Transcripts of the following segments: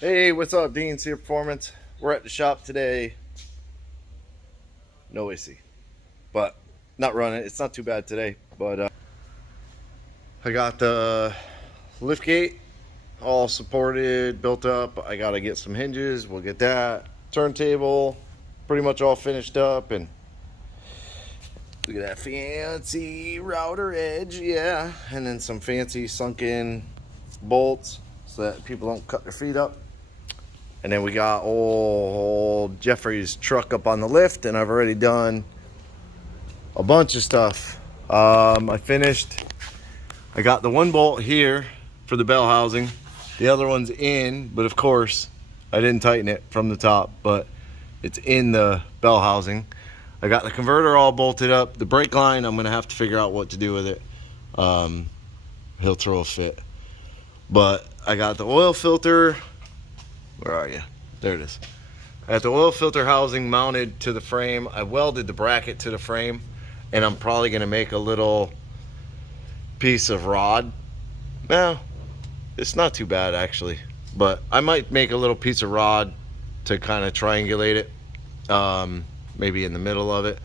Hey, what's up, Dean here, Performance? We're at the shop today. No AC, but not running. It's not too bad today, but I got the lift gate all supported, built up. I got to get some hinges. We'll get that. Turntable pretty much all finished up, and look at that fancy router edge, yeah. And then some fancy sunken bolts so that people don't cut their feet up. And then we got old Jeffrey's truck up on the lift, and I've already done a bunch of stuff. I finished. I got the one bolt here for the bell housing. The other one's in, but of course, I didn't tighten it from the top, but it's in the bell housing. I got the converter all bolted up. The brake line, I'm gonna have to figure out what to do with it. He'll throw a fit. But I got the oil filter. Where are you? There it is. I got the oil filter housing mounted to the frame. I welded the bracket to the frame, and I'm probably gonna make a little piece of rod. Well, it's not too bad actually, but I might make a little piece of rod to kind of triangulate it, maybe in the middle of it.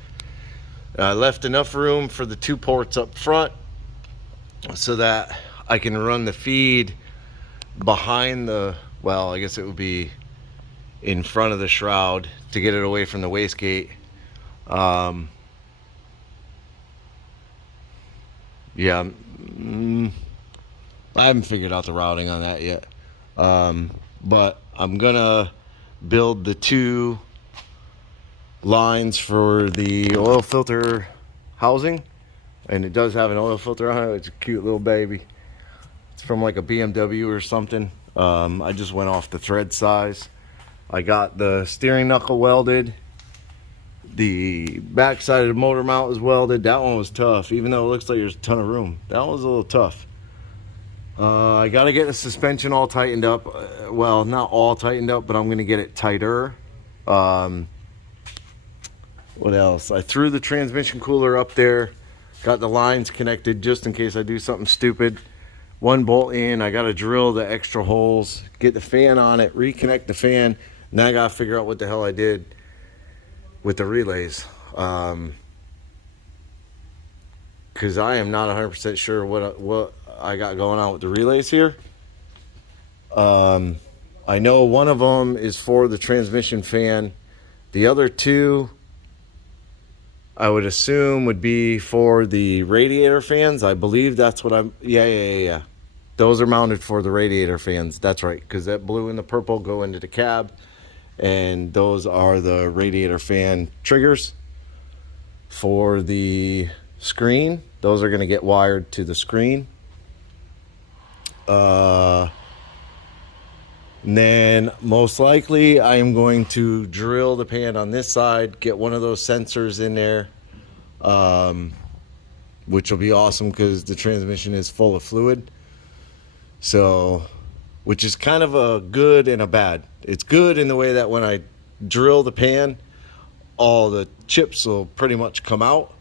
I left enough room for the 2 ports up front so that I can run the feed behind the, well, I guess it would be in front of the shroud to get it away from the wastegate. Yeah, I haven't figured out the routing on that yet. But I'm gonna build the 2 lines for the oil filter housing, and it does have an oil filter on it. It's a cute little baby. It's from like a BMW or something. I just went off the thread size. I got the steering knuckle welded. The back side of the motor mount is welded. That one was tough, even though it looks like there's a ton of room. That one was a little tough. I got to get the suspension all tightened up. Well, not all tightened up, but I'm going to get it tighter. What else? I threw the transmission cooler up there. Got the lines connected just in case I do something stupid. 1 bolt in. I got to drill the extra holes, get the fan on it, reconnect the fan. Now I got to figure out what the hell I did with the relays. Because I am not 100% sure what I got going on with the relays here. I know one of them is for the transmission fan. The other 2, I would assume, would be for the radiator fans. I believe that's what I'm, yeah. Those are mounted for the radiator fans. That's right, because that blue and the purple go into the cab, and those are the radiator fan triggers for the screen. Those are going to get wired to the screen. And then most likely I am going to drill the pan on this side, get one of those sensors in there, which will be awesome because the transmission is full of fluid. So, which is kind of a good and a bad. It's good in the way that when I drill the pan, all the chips will pretty much come out.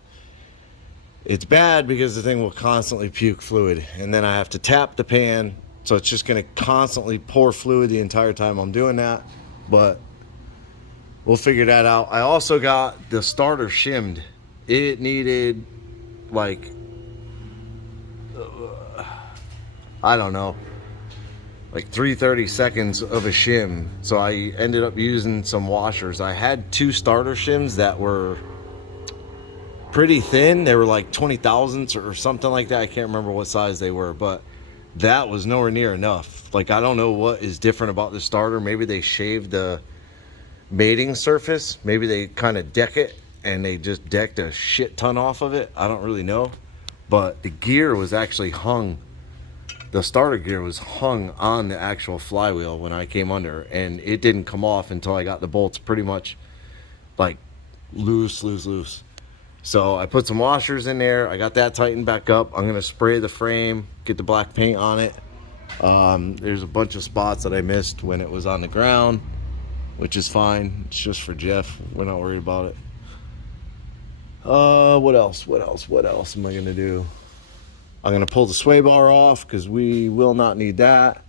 It's bad because the thing will constantly puke fluid, and then I have to tap the pan, so it's just going to constantly pour fluid the entire time I'm doing that. But we'll figure that out. I also got the starter shimmed. It needed like, I don't know, like 330 seconds of a shim. So I ended up using some washers. I had 2 starter shims that were pretty thin. They were like 20 thousandths or something like that. I can't remember what size they were, but that was nowhere near enough. Like, I don't know what is different about the starter. Maybe they shaved the mating surface. Maybe they kind of deck it and they just decked a shit ton off of it. I don't really know. But the gear was actually hung. The starter gear was hung on the actual flywheel when I came under, and it didn't come off until I got the bolts pretty much like loose. So I put some washers in there. I got that tightened back up. I'm going to spray the frame, get the black paint on it. There's a bunch of spots that I missed when it was on the ground, which is fine. It's just for Jeff. We're not worried about it. What else am I going to do? I'm going to pull the sway bar off because we will not need that.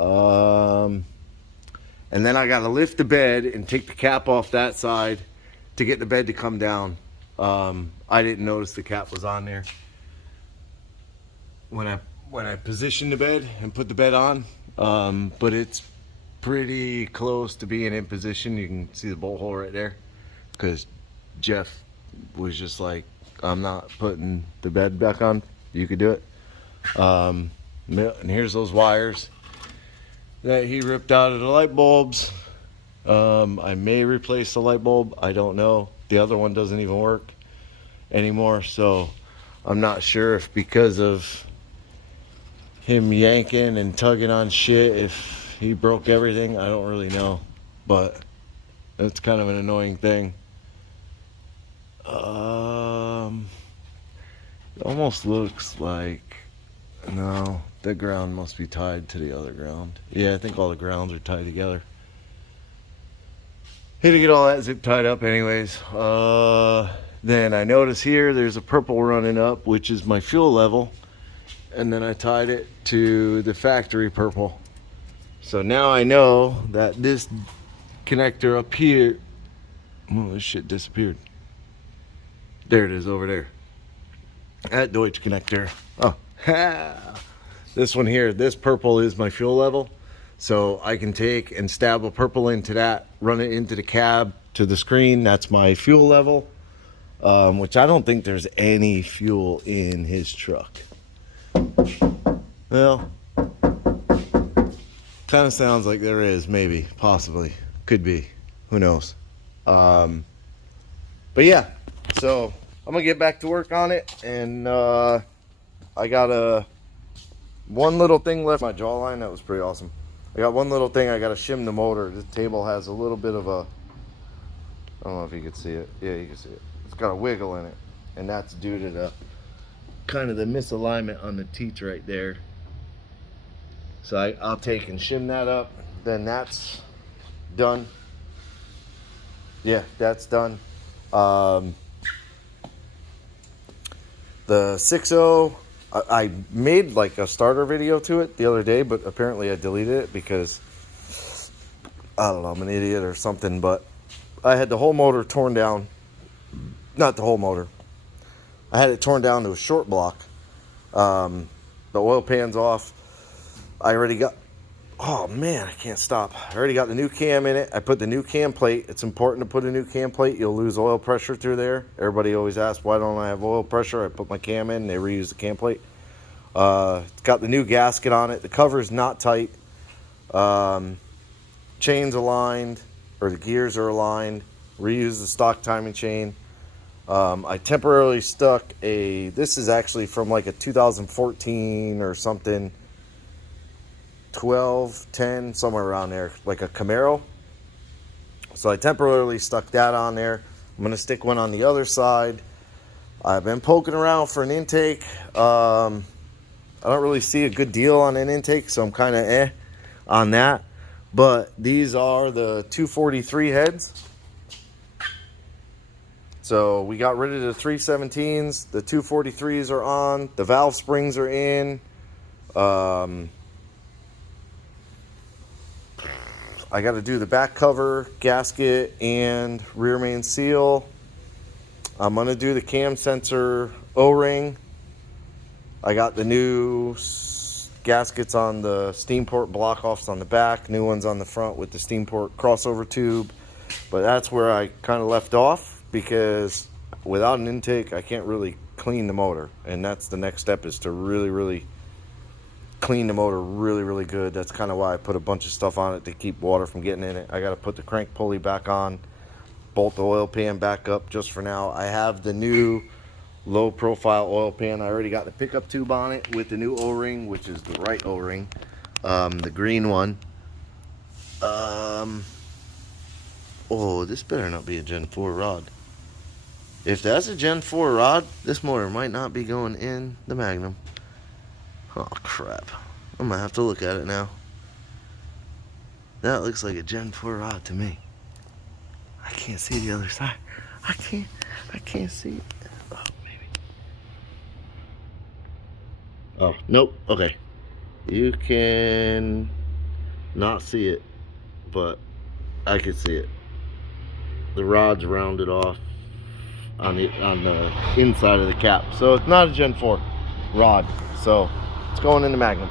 And then I got to lift the bed and take the cap off that side to get the bed to come down. I didn't notice the cap was on there when I positioned the bed and put the bed on. But it's pretty close to being in position. You can see the bolt hole right there because Jeff was just like, I'm not putting the bed back on. You could do it. And here's those wires that he ripped out of the light bulbs. I may replace the light bulb. I don't know. The other one doesn't even work anymore, so I'm not sure if because of him yanking and tugging on shit, if he broke everything. I don't really know, but it's kind of an annoying thing. It almost looks like, no, the ground must be tied to the other ground. Yeah, I think all the grounds are tied together. Had to get all that zip tied up anyways. Then I notice here there's a purple running up, which is my fuel level. And then I tied it to the factory purple. So now I know that this connector up here, oh, this shit disappeared. There it is over there. That Deutsch connector. Oh, this one here, this purple is my fuel level. So I can take and stab a purple into that, run it into the cab to the screen. That's my fuel level, which I don't think there's any fuel in his truck. Well, kind of sounds like there is, maybe, possibly, could be, who knows. But yeah, so I'm gonna get back to work on it, and I got one little thing left. My jawline, that was pretty awesome. I got one little thing I got to shim the motor. The table has a little bit of a, I don't know if you can see it. Yeah, you can see it. It's got a wiggle in it, and that's due to the kind of the misalignment on the teeth right there. So I'll take and shim that up. Then that's done. Yeah, that's done. The 6.0, I made like a starter video to it the other day, but apparently I deleted it because, I don't know, I'm an idiot or something, but I had the whole motor torn down. Not the whole motor. I had it torn down to a short block. The oil pan's off. I already got, oh man, I can't stop. I already got the new cam in it. I put the new cam plate. It's important to put a new cam plate. You'll lose oil pressure through there. Everybody always asks, why don't I have oil pressure? I put my cam in, they reuse the cam plate. It's got the new gasket on it. The cover's not tight. Chains aligned, or the gears are aligned. Reuse the stock timing chain. I temporarily stuck this is actually from like a 2014 or something, 12, 10, somewhere around there, like a Camaro. So I temporarily stuck that on there. I'm going to stick one on the other side. I've been poking around for an intake. I don't really see a good deal on an intake, so I'm kind of on that. But these are the 243 heads. So we got rid of the 317s. The 243s are on. The valve springs are in. I got to do the back cover, gasket, and rear main seal. I'm going to do the cam sensor O-ring. I got the new gaskets on the steam port block-offs on the back, new ones on the front with the steam port crossover tube. But that's where I kind of left off, because without an intake, I can't really clean the motor. And that's the next step, is to really clean the motor really good. That's kind of why I put a bunch of stuff on it to keep water from getting in it. I got to put the crank pulley back on, bolt the oil pan back up just for now. I have the new low profile oil pan. I already got the pickup tube on it with the new O-ring, which is the right O-ring, the green one. Oh, this better not be a Gen 4 rod. If that's a Gen 4 rod, this motor might not be going in the Magnum. Oh crap, I'm gonna have to look at it now. That looks like a Gen 4 rod to me. I can't see the other side. I can't see it. Oh, maybe. Oh, nope, okay. You can not see it, but I could see it. The rod's rounded off on the inside of the cap, so it's not a Gen 4 rod. So it's going in the Magnum.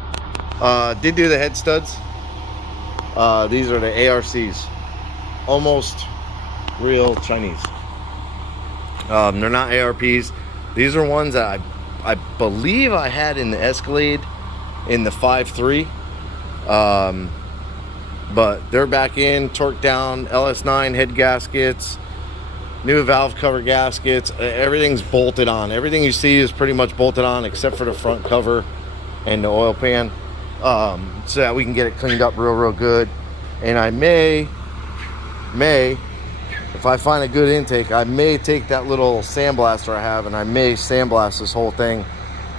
Did do the head studs. These are the ARCs, almost real Chinese. They're not ARPs. These are ones that I believe I had in the Escalade in the 5.3. But they're back in, torqued down, LS9 head gaskets, new valve cover gaskets. Everything's bolted on. Everything you see is pretty much bolted on except for the front cover and the oil pan, so that we can get it cleaned up real good. And I may, if I find a good intake, I may take that little sandblaster I have and I may sandblast this whole thing,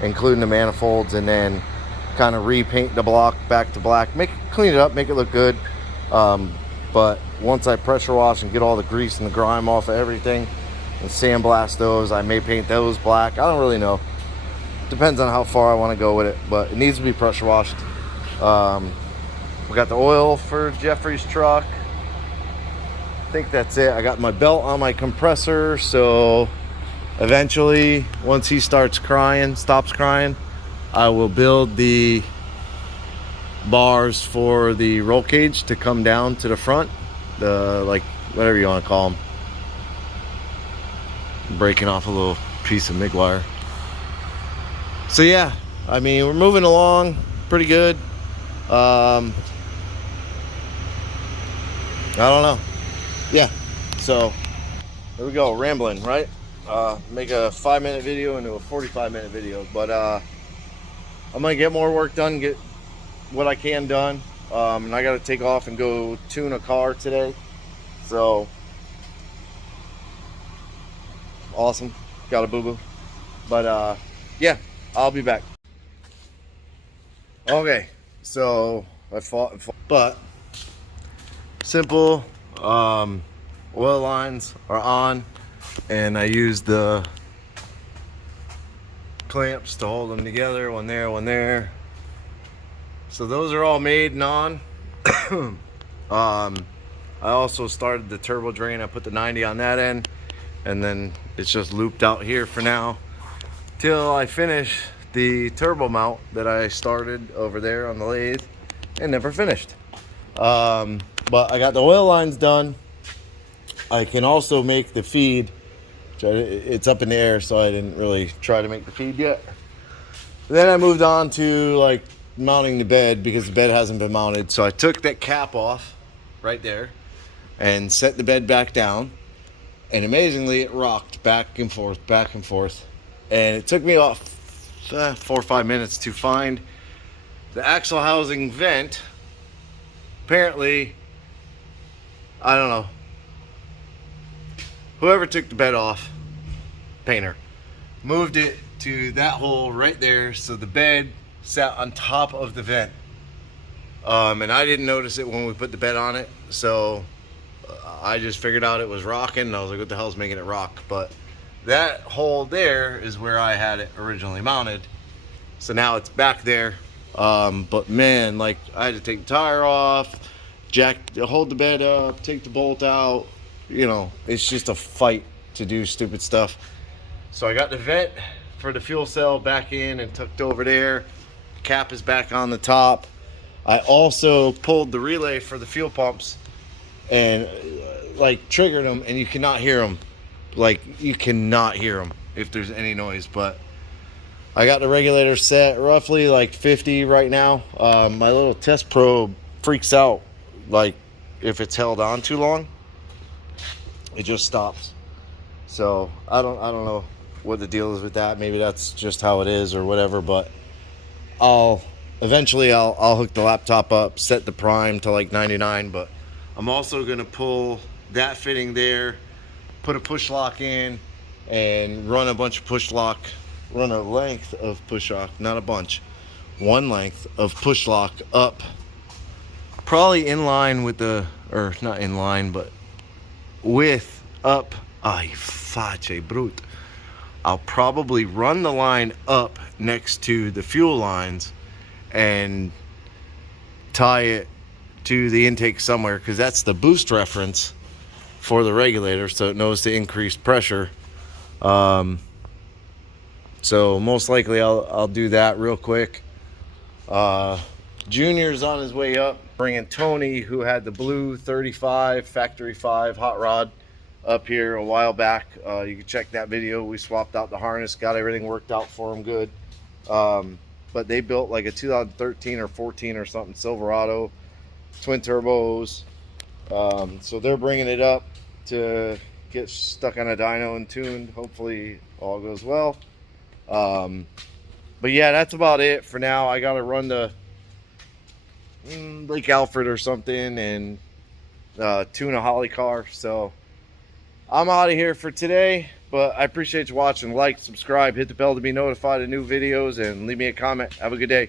including the manifolds, and then kind of repaint the block back to black, clean it up, make it look good. But once I pressure wash and get all the grease and the grime off of everything and sandblast those, I may paint those black. I don't really know. Depends on how far I want to go with it, but it needs to be pressure washed. We got the oil for Jeffrey's truck. I think that's it. I got my belt on my compressor, so eventually, once he stops crying, I will build the bars for the roll cage to come down to the front, like whatever you want to call them. Breaking off a little piece of MIG wire. So yeah, I mean, we're moving along pretty good. I don't know. Yeah, so there we go, rambling, right? Make a 5-minute video into a 45-minute video, but I'm gonna get more work done, get what I can done, and I gotta take off and go tune a car today. So awesome, got a boo-boo, but yeah, I'll be back. Okay, so I fought, but simple. Oil lines are on, and I used the clamps to hold them together, one there. So those are all made and on. I also started the turbo drain. I put the 90 on that end, and then it's just looped out here for now till I finish the turbo mount that I started over there on the lathe and never finished. But I got the oil lines done. I can also make the feed. It's up in the air, so I didn't really try to make the feed yet. Then I moved on to like mounting the bed, because the bed hasn't been mounted. So I took that cap off right there and set the bed back down. And amazingly, it rocked back and forth. And it took me off 4 or 5 minutes to find the axle housing vent. Apparently, I don't know, whoever took the bed off, painter, moved it to that hole right there, so the bed sat on top of the vent. And I didn't notice it when we put the bed on it, so I just figured out it was rocking, and I was like, what the hell is making it rock? But that hole there is where I had it originally mounted, so now it's back there. But man, like, I had to take the tire off, hold the bed up, take the bolt out. You know, it's just a fight to do stupid stuff. So I got the vent for the fuel cell back in and tucked over there. Cap is back on the top. I also pulled the relay for the fuel pumps and like triggered them, and you cannot hear them. Like, you cannot hear them if there's any noise. But I got the regulator set roughly like 50 right now. My little test probe freaks out, like if it's held on too long, it just stops. So I don't know what the deal is with that. Maybe that's just how it is or whatever, but I'll hook the laptop up, set the prime to like 99, but I'm also gonna pull that fitting there, put a push lock in, and run a length of push lock, not a bunch, one length of push lock up, probably in line with or not in line, but with up. Ay, face brute. I'll probably run the line up next to the fuel lines and tie it to the intake somewhere, because that's the boost reference for the regulator, so it knows to increase pressure. So most likely I'll do that real quick. Junior's on his way up, bringing Tony, who had the blue 35 factory 5 hot rod up here a while back. You can check that video. We swapped out the harness, got everything worked out for him good. But they built like a 2013 or 14 or something Silverado, twin turbos. So they're bringing it up to get stuck on a dyno and tuned. Hopefully all goes well. But yeah, that's about it for now. I gotta run to Lake Alfred or something and tune a Holly car. So I'm out of here for today, but I appreciate you watching. Like, subscribe, hit the bell to be notified of new videos, and leave me a comment. Have a good day.